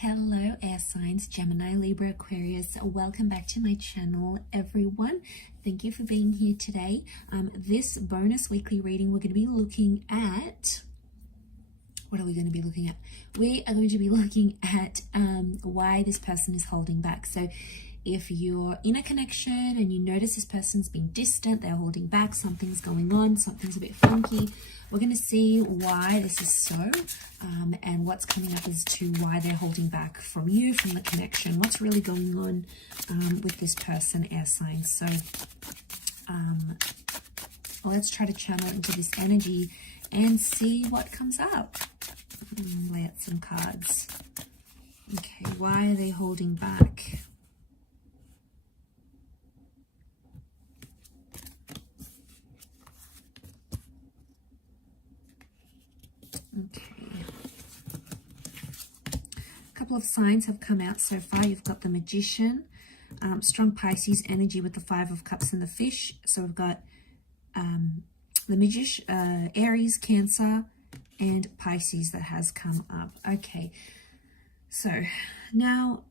Hello air signs, Gemini, Libra, Aquarius. Welcome back to my channel, everyone. Thank you for being here today. This bonus weekly reading, we're going to be looking at, what are we going to be looking at? We are going to be looking at why this person is holding back. So if you're in a connection and you notice this person's being distant, they're holding back, something's going on, something's a bit funky, we're going to see why this is so and what's coming up as to why they're holding back from you, from the connection, what's really going on with this person, air signs. So let's try to channel into this energy and see what comes up. Lay out some cards. Okay, why are they holding back? Okay. A couple of signs have come out so far. You've got the Magician, strong Pisces energy with the Five of Cups and the Fish. So we've got the Magician, Aries, Cancer, and Pisces that has come up. Okay, so now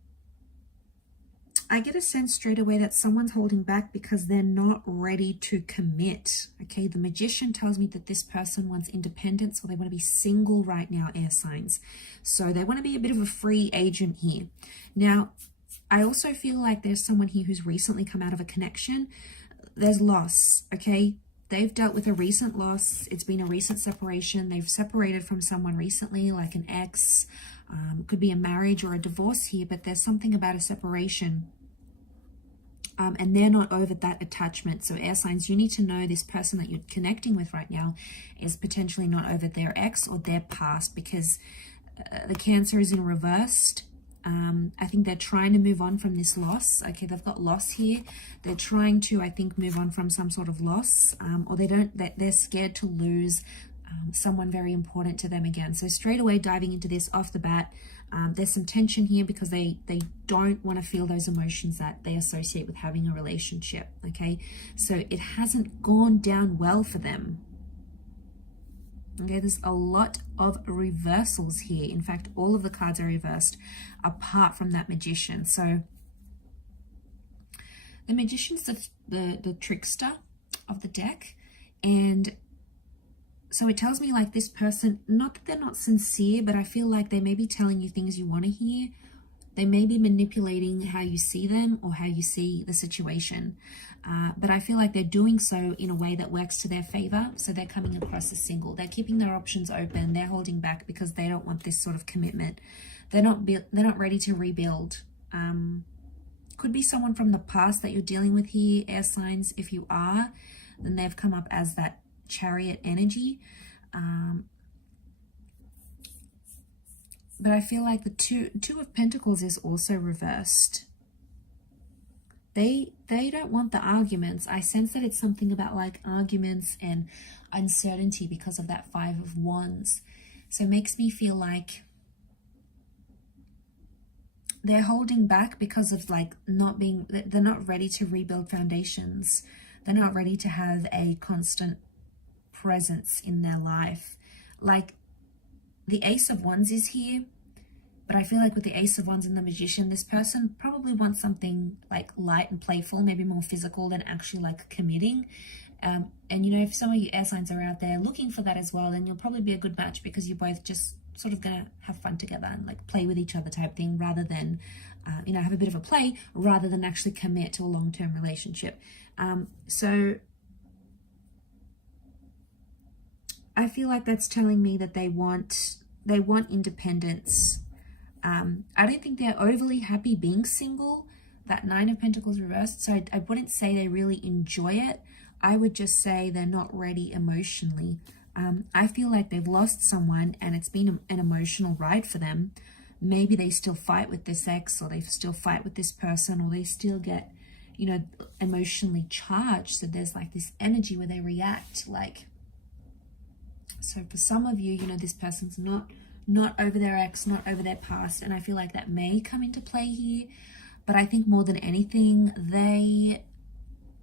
I get a sense straight away that someone's holding back because they're not ready to commit. Okay, the Magician tells me that this person wants independence, or they want to be single right now, air signs. So they want to be a bit of a free agent here. Now, I also feel like there's someone here who's recently come out of a connection. There's loss, okay? They've dealt with a recent loss. It's been a recent separation. They've separated from someone recently, like an ex. Could be a marriage or a divorce here, but there's something about a separation. And they're not over that attachment. So air signs, you need to know this person that you're connecting with right now is potentially not over their ex or their past, because the Cancer is in reversed. I think they're trying to move on from this loss. Okay, they've got loss here. They're trying to, I think, move on from some sort of loss, or they're scared to lose someone very important to them again. So straight away diving into this off the bat, there's some tension here because they don't want to feel those emotions that they associate with having a relationship. Okay, so it hasn't gone down well for them. Okay, there's a lot of reversals here. In fact, all of the cards are reversed apart from that Magician. So the Magician's the trickster of the deck, and so it tells me like this person, not that they're not sincere, but I feel like they may be telling you things you want to hear. They may be manipulating how you see them or how you see the situation. But I feel like they're doing so in a way that works to their favor. So they're coming across as single. They're keeping their options open. They're holding back because they don't want this sort of commitment. They're not ready to rebuild. Could be someone from the past that you're dealing with here, air signs. If you are, then they've come up as that Chariot energy. But I feel like the two of Pentacles is also reversed. They don't want the arguments. I sense that it's something about like arguments and uncertainty because of that Five of Wands. So it makes me feel like they're holding back because of like they're not ready to rebuild foundations. They're not ready to have a constant presence in their life. Like the Ace of Wands is here, but I feel like with the Ace of Wands and the Magician, this person probably wants something like light and playful, maybe more physical than actually like committing. And you know, if some of you air signs are out there looking for that as well, then you'll probably be a good match because you're both just sort of gonna have fun together and like play with each other type thing, rather than you know, have a bit of a play rather than actually commit to a long-term relationship. So I feel like that's telling me that they want independence. I don't think they're overly happy being single. That Nine of Pentacles reversed. So I wouldn't say they really enjoy it. I would just say they're not ready emotionally. I feel like they've lost someone and it's been an emotional ride for them. Maybe they still fight with this ex, or they still fight with this person, or they still get, you know, emotionally charged. So there's like this energy where they react like. So for some of you, you know, this person's not over their ex, not over their past, and I feel like that may come into play here. But I think more than anything, they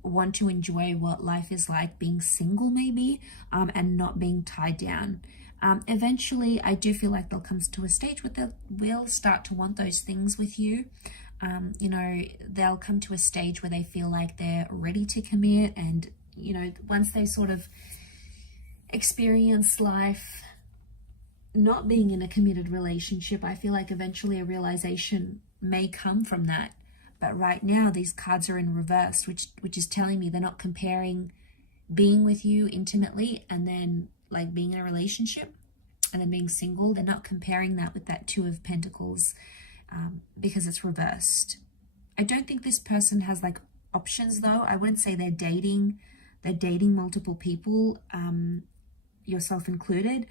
want to enjoy what life is like being single maybe, and not being tied down. Eventually, I do feel like they'll come to a stage where they will start to want those things with you. You know, they'll come to a stage where they feel like they're ready to commit, and, you know, once they sort of experience life not being in a committed relationship, I feel like eventually a realization may come from that. But right now, these cards are in reverse, which is telling me they're not comparing being with you intimately and then like being in a relationship and then being single. They're not comparing that with that Two of Pentacles, because it's reversed. I don't think this person has like options though. I wouldn't say they're dating multiple people, yourself included.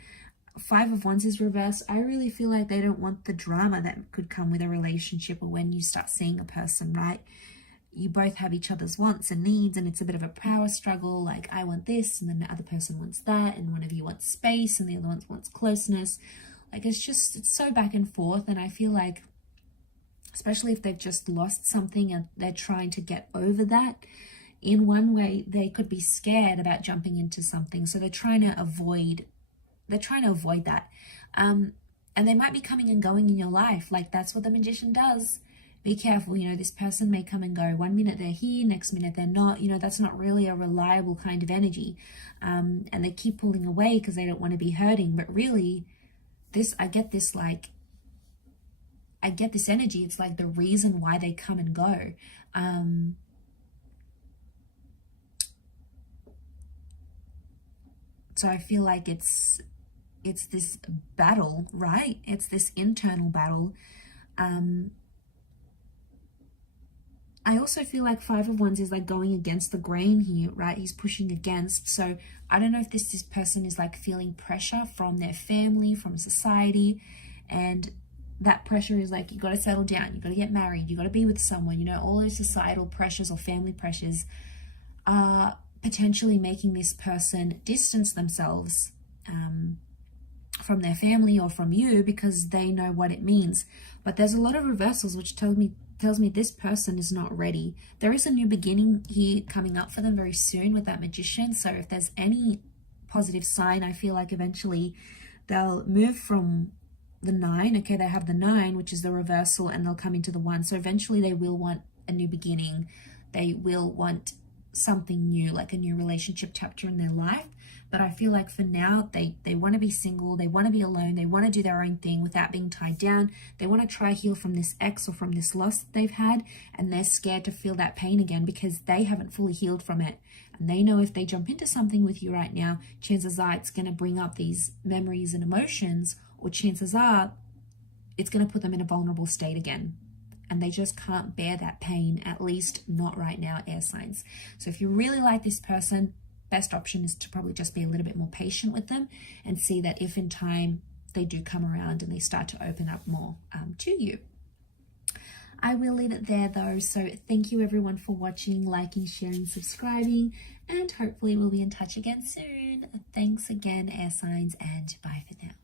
Five of Wands is reversed. I really feel like they don't want the drama that could come with a relationship, or when you start seeing a person, right? You both have each other's wants and needs, and it's a bit of a power struggle. Like, I want this, and then the other person wants that, and one of you wants space, and the other one wants closeness. Like, it's so back and forth, and I feel like, especially if they've just lost something and they're trying to get over that, in one way, they could be scared about jumping into something. So they're trying to avoid that. And they might be coming and going in your life. Like, that's what the Magician does. Be careful. You know, this person may come and go. One minute they're here, next minute they're not. You know, that's not really a reliable kind of energy. And they keep pulling away because they don't want to be hurting. But really, I get this energy. It's like the reason why they come and go. So I feel like it's this battle, right? It's this internal battle. I also feel like Five of Wands is like going against the grain here, right? He's pushing against. So I don't know if this person is like feeling pressure from their family, from society. And that pressure is like, you got to settle down. You got to get married. You got to be with someone. You know, all those societal pressures or family pressures are potentially making this person distance themselves from their family or from you, because they know what it means. But there's a lot of reversals, which tells me this person is not ready. There is a new beginning here coming up for them very soon with that Magician. So if there's any positive sign, I feel like eventually they'll move from the 9. Okay, they have the 9, which is the reversal, and they'll come into the 1. So eventually they will want a new beginning. They will want something new, like a new relationship chapter in their life. But I feel like for now, they want to be single, they want to be alone, they want to do their own thing without being tied down. They want to try heal from this ex or from this loss that they've had, and they're scared to feel that pain again because they haven't fully healed from it. And they know if they jump into something with you right now, chances are it's going to bring up these memories and emotions, or chances are it's going to put them in a vulnerable state again. And they just can't bear that pain, at least not right now, air signs. So if you really like this person, best option is to probably just be a little bit more patient with them and see that if in time they do come around and they start to open up more to you. I will leave it there though. So thank you everyone for watching, liking, sharing, subscribing, and hopefully we'll be in touch again soon. Thanks again, air signs, and bye for now.